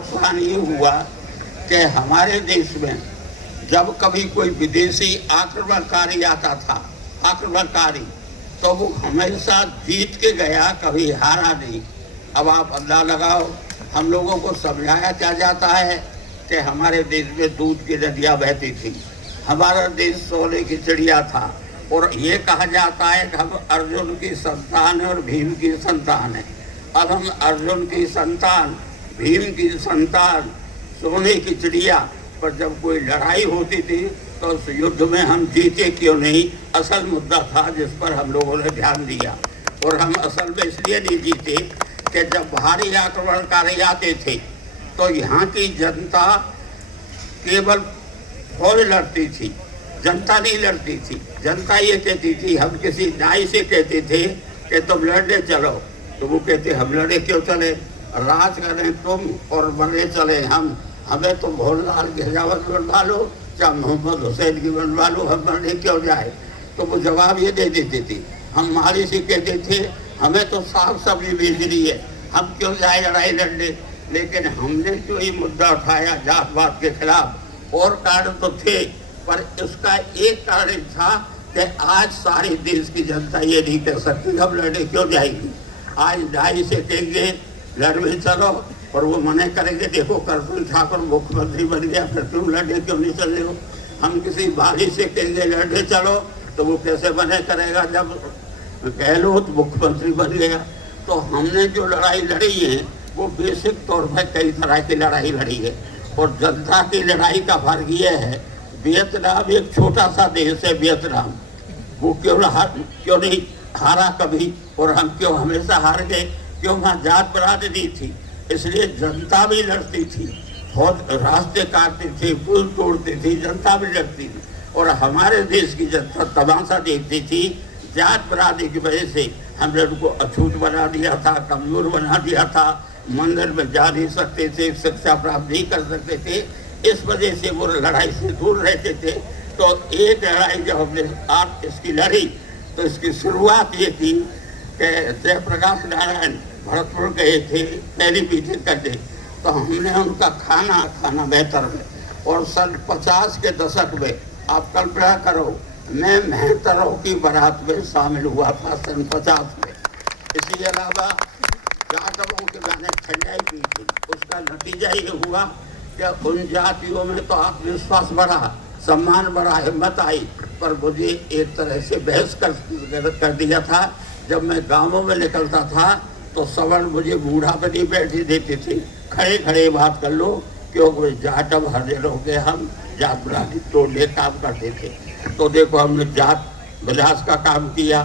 उत्थान ये हुआ कि हमारे देश में जब कभी कोई विदेशी आक्रमणकारी आता था, आक्रमणकारी, तो वो हमेशा जीत के गया, कभी हारा नहीं। अब आप अंदाजा लगाओ, हम लोगों को समझाया क्या जाता है कि हमारे देश में दूध की नदियाँ बहती थी, हमारा देश सोने की चिड़िया था, और ये कहा जाता है कि हम अर्जुन की संतान है और भीम की संतान है। अब हम अर्जुन की संतान, भीम की संतान, सोने की चिड़िया, पर जब कोई लड़ाई होती थी तो उस युद्ध में हम जीते क्यों नहीं, असल मुद्दा था जिस पर हम लोगों ने ध्यान दिया। और हम असल में इसलिए नहीं जीते कि जब भारी आक्रमणकारी आते थे तो यहाँ की जनता केवल फौज लड़ती थी, जनता नहीं लड़ती थी। जनता ये कहती थी, हम किसी नाई से कहते थे कि तुम लड़ने चलो, तो वो कहते हम लड़े क्यों चले, राज करें तुम और मरने चले हम, हमें तो भोललाल की हजावत बनवा लो, चाहे मोहम्मद हुसैन की बनवा लो, हम मरने क्यों जाए। तो वो जवाब ये दे देती थी। हम माली से कहते थे हमें तो साफ सब्जी बेचनी है, हम क्यों जाए लड़ाई लड़ने। लेकिन हमने जो ये मुद्दा उठाया जातवाद के खिलाफ, और कारण तो थे, पर उसका एक कारण था कि आज सारे देश की जनता ये नहीं कह सकती हम लड़ने क्यों जाएगी। आज नाई से कहेंगे लड़ने चलो, और वो मना करेंगे देखो कर्पूरी ठाकुर मुख्यमंत्री बन गया, फिर तुम लड़ने क्यों नहीं चल रहे हो। हम किसी बागी से कहेंगे लड़ने चलो, तो वो कैसे मना करेगा जब गहलोत मुख्यमंत्री बन गया। तो हमने जो लड़ाई लड़ी है वो बेसिक तौर पर कई तरह की लड़ाई लड़ी है, और जनता की लड़ाई का फर्क ये है, वियतनाम एक छोटा सा देश है वियतनाम, वो क्यों नहीं हारा कभी, और हम क्यों हमेशा हार गए, क्यों वहाँ जात बरादरी थी, इसलिए जनता भी लड़ती थी, बहुत रास्ते काटती थी, पुल तोड़ती थी, जनता भी लड़ती थी। और हमारे देश की जनता तमाशा देखती थी, जात बरादरी की वजह से हमने उनको अछूत बना दिया था, कमजोर बना दिया था, मंदिर में जा नहीं सकते थे, शिक्षा प्राप्त नहीं कर सकते थे, इस वजह से वो लड़ाई से दूर रहते थे। तो एक लड़ाई जब हमने आज इसकी लड़ी, तो इसकी शुरुआत ये थी कि जयप्रकाश नारायण भरतपुर गए थे पहली मीटिंग करने, तो हमने उनका खाना बेहतर में, और सन 50 के दशक में आप कल्पना करो, मैं मेहतरों की बारात में शामिल हुआ था सन 50 में। इसके अलावा जाटवों के मैंने ठंडाई पी थी, उसका नतीजा ये हुआ कि उन जातियों में तो आत्मविश्वास बढ़ा, सम्मान बढ़ा, हिम्मत आई, पर मुझे एक तरह से बहस कर दिया था। जब मैं गांवों में निकलता था तो सवर्ण मुझे बूढ़ा पे नहीं बैठने देते थे, खड़े खड़े बात कर लो, क्योंकि जाटव हर हो गए, हम जात बरादरी तोड़ने काम करते थे। तो देखो हमने जात विलास का काम किया,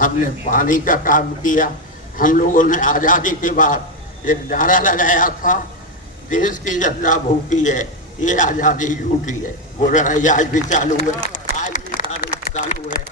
हमने पानी का काम किया। हम लोगों ने आज़ादी के बाद एक नारा लगाया था, देश की जनता भूखी है, ये आज़ादी झूठी है। वो लड़ाई आज भी चालू है, आज भी चालू है।